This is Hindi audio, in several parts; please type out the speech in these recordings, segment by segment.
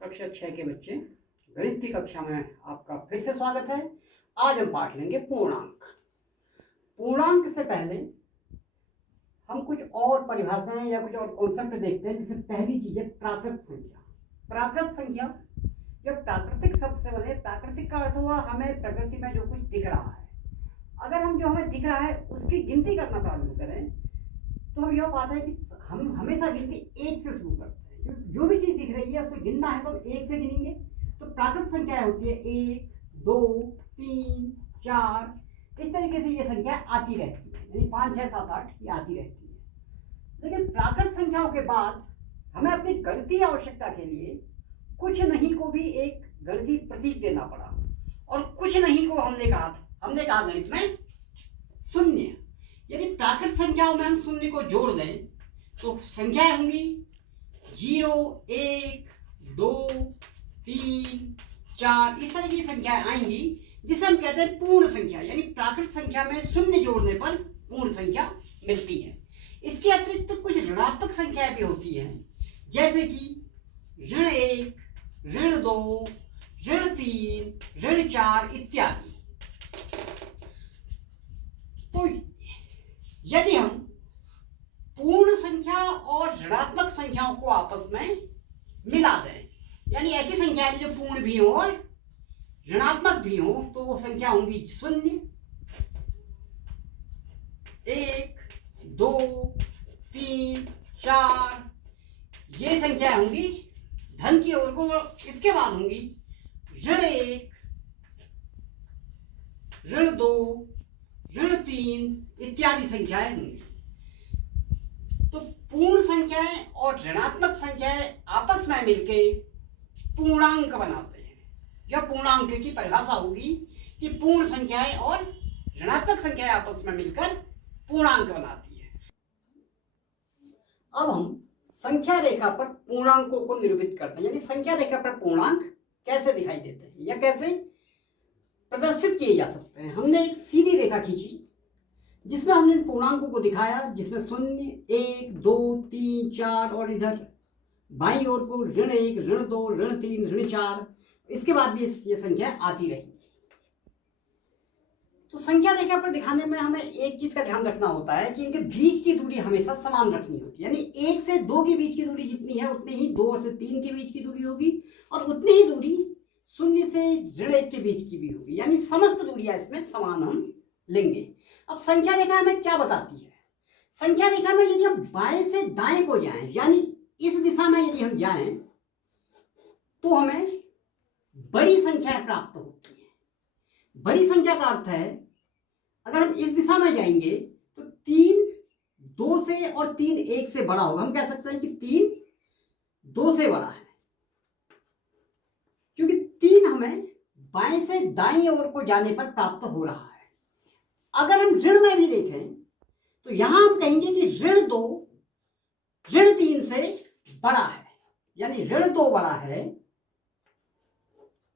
कक्षा 6 के बच्चे, गणित की कक्षा में आपका फिर से स्वागत है। आज हम पाठ लेंगे पूर्णांक। पूर्णांक से पहले हम कुछ और परिभाषाएं या कुछ और कॉन्सेप्ट देखते हैं। जैसे पहली चीज है प्राकृत संख्या। प्राकृत संख्या जब प्राकृतिक शब्द से बने, प्राकृतिक का अर्थ हुआ हमें प्रकृति में जो कुछ दिख रहा है। अगर हम जो हमें दिख रहा है उसकी गिनती करना प्रारंभ करें तो हम यह पाते हैं कि हम हमेशा गिनती एक से शुरू करते हैं। जो भी चीज दिख रही है उसको गिनना है तो एक से गिनेंगे। तो प्राकृत संख्या होती है 1, 2, 3, 4, इस तरीके से ये संख्या आती रहती है, यानी 5, 6, 7, 8 ये आती रहती है। लेकिन प्राकृत संख्याओं के बाद हमें अपनी गणितीय आवश्यकता के लिए कुछ नहीं को भी एक गणितीय प्रतीक देना पड़ा, और कुछ नहीं को हमने कहा गणित में शून्य। यदि प्राकृत संख्याओं में हम शून्य को जोड़ दें तो संख्याएं होंगी 0, 1, 2, 3, 4, इस तरह की संख्याएं आएंगी जिसे हम कहते हैं पूर्ण संख्या। यानी प्राकृत संख्या में शून्य जोड़ने पर पूर्ण संख्या मिलती है। इसके अतिरिक्त तो कुछ ऋणात्मक संख्याएं भी होती हैं, जैसे कि ऋण 1, ऋण 2, ऋण 3, ऋण 4 इत्यादि। तो यदि हम पूर्ण संख्या और ऋणात्मक संख्याओं को आपस में मिला दें, यानी ऐसी संख्याएं जो पूर्ण भी हो और ऋणात्मक भी हो, तो वो संख्या होंगी 0, 1, 2, 3, 4, ये संख्या होंगी धन की ओर को। इसके बाद होंगी ऋण 1, ऋण 2, ऋण 3 इत्यादि संख्याएं होंगी। तो पूर्ण संख्याएं और ऋणात्मक संख्याएं आपस में मिलकर पूर्णांक बनाते हैं। यह पूर्णांक की परिभाषा होगी कि पूर्ण संख्याएं और ऋणात्मक संख्याएं आपस में मिलकर पूर्णांक बनाती है। अब हम संख्या रेखा पर पूर्णांकों को निरूपित करते हैं, यानी संख्या रेखा पर पूर्णांक कैसे दिखाई देते हैं या कैसे प्रदर्शित किए जा सकते हैं। हमने एक सीधी रेखा खींची जिसमें हमने पूर्णांकों को दिखाया, जिसमें 0, 1, 2, 3, 4 और इधर बाईं ओर को ऋण 1, ऋण 2, ऋण 3, ऋण 4, इसके बाद भी ये संख्या आती रहेगी। तो संख्या रेखा पर दिखाने में हमें एक चीज का ध्यान रखना होता है कि इनके बीच की दूरी हमेशा समान रखनी होती है। यानी 1 से 2 के बीच की दूरी जितनी है उतनी ही 2 से 3 के बीच की दूरी होगी, और उतनी ही दूरी 0 से ऋण 1 के बीच की भी होगी। यानी समस्त दूरियां इसमें समान हम लेंगे। अब संख्या रेखा हमें क्या बताती है? संख्या रेखा में यदि हम बाएं से दाएं को जाएं, यानी इस दिशा में यदि हम जाएं तो हमें बड़ी संख्याएं प्राप्त होती है। बड़ी संख्या का अर्थ है अगर हम इस दिशा में जाएंगे तो 3 2 से और 3 1 से बड़ा होगा। हम कह सकते हैं कि 3 2 से बड़ा है, क्योंकि 3 हमें बाएं से दाईं ओर को जाने पर प्राप्त हो रहा है। अगर हम ऋण में भी देखें तो यहां हम कहेंगे कि ऋण 2 ऋण 3 से बड़ा है, यानी ऋण 2 बड़ा है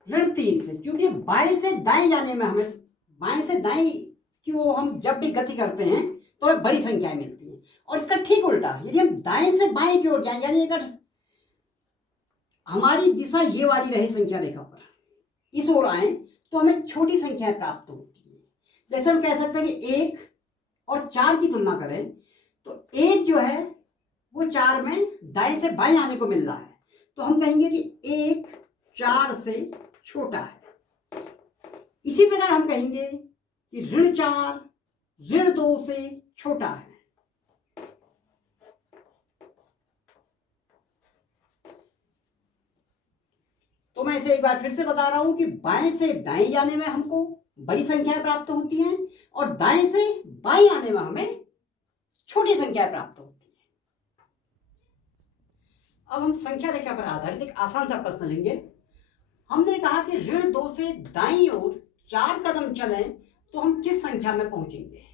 ऋण 3 से, क्योंकि बाएं से दाएं जाने में हमें बाएं से दाएं की ओर हम जब भी गति करते हैं तो हमें बड़ी संख्याएं मिलती हैं। और इसका ठीक उल्टा, यदि हम दाएं से बाएं की ओर जाएं, यानी अगर हमारी दिशा ये वाली रही संख्या रेखा पर, इस ओर आए तो हमें छोटी संख्याएं प्राप्त होती है। जैसे हम कह सकते हैं कि 1 और 4 की तुलना करें तो 1 जो है वो 4 में दाएं से बाएं आने को मिल रहा है, तो हम कहेंगे कि 1 4 से छोटा है। इसी प्रकार हम कहेंगे कि ऋण 4 ऋण 2 से छोटा है। तो मैं इसे एक बार फिर से बता रहा हूं कि बाएं से दाएं जाने में हमको बड़ी संख्याएं प्राप्त होती हैं, और दाएं से बाएं आने में हमें छोटी संख्याएं प्राप्त होती हैं। अब हम संख्या रेखा पर आधारित एक आसान सा प्रश्न लेंगे। हमने कहा कि ऋण 2 से दाईं ओर 4 कदम चलें तो हम किस संख्या में पहुंचेंगे।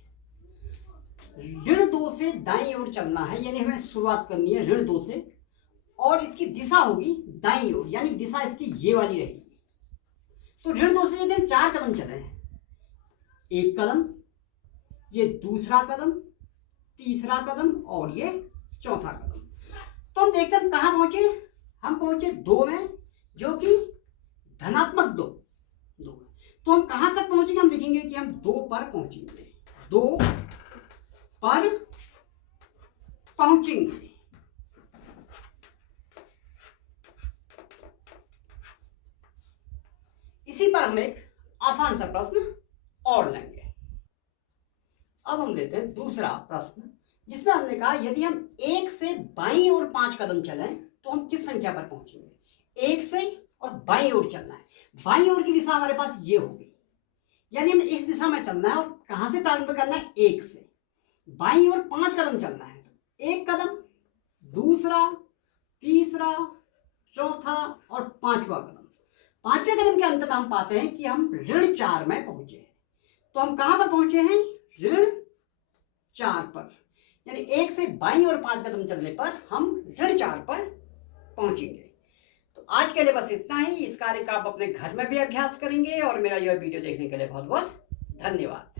ऋण 2 से दाईं ओर चलना है, यानी हमें शुरुआत करनी है ऋण 2 से, और इसकी दिशा होगी दाईं ओर, यानी दिशा इसकी ये वाली रहेगी। तो ऋण 2 से यदि हम 4 कदम चले, 1 कदम, ये दूसरा कदम, तीसरा कदम और ये चौथा कदम, तो हम देखते हैं हम कहाँ पहुंचे। हम पहुंचे 2 में, जो कि धनात्मक 2 है। तो हम कहां तक पहुंचेंगे? हम देखेंगे कि हम 2 पर पहुंचेंगे, 2 पर पहुंचेंगे। इसी पर हम एक आसान सा प्रश्न और लेंगे। अब हम लेते हैं दूसरा प्रश्न, जिसमें हमने कहा यदि हम 1 से बाईं ओर 5 कदम चलें तो हम किस संख्या पर पहुंचेंगे? 1 से और बाईं ओर चलना है। बाईं ओर की दिशा हमारे पास ये होगी, यानी हमें इस दिशा में चलना है और कहां से प्रारंभ करना है? 1 से। बाईं ओर 5 कदम चलना है, 1 कदम, दूसरा, तीसरा, चौथा और 5वां कदम। 5वें कदम के अंत में हम पाते हैं कि हम ऋण 4 में पहुंचे हैं। तो हम कहां पर पहुंचे हैं? ऋण 4 पर, यानी 1 से बाईं ओर 5 कदम चलने पर हम ऋण 4 पर पहुंचेंगे। तो आज के लिए बस इतना ही। इस कार्य का आप अपने घर में भी अभ्यास करेंगे और मेरा यह वीडियो देखने के लिए बहुत बहुत धन्यवाद।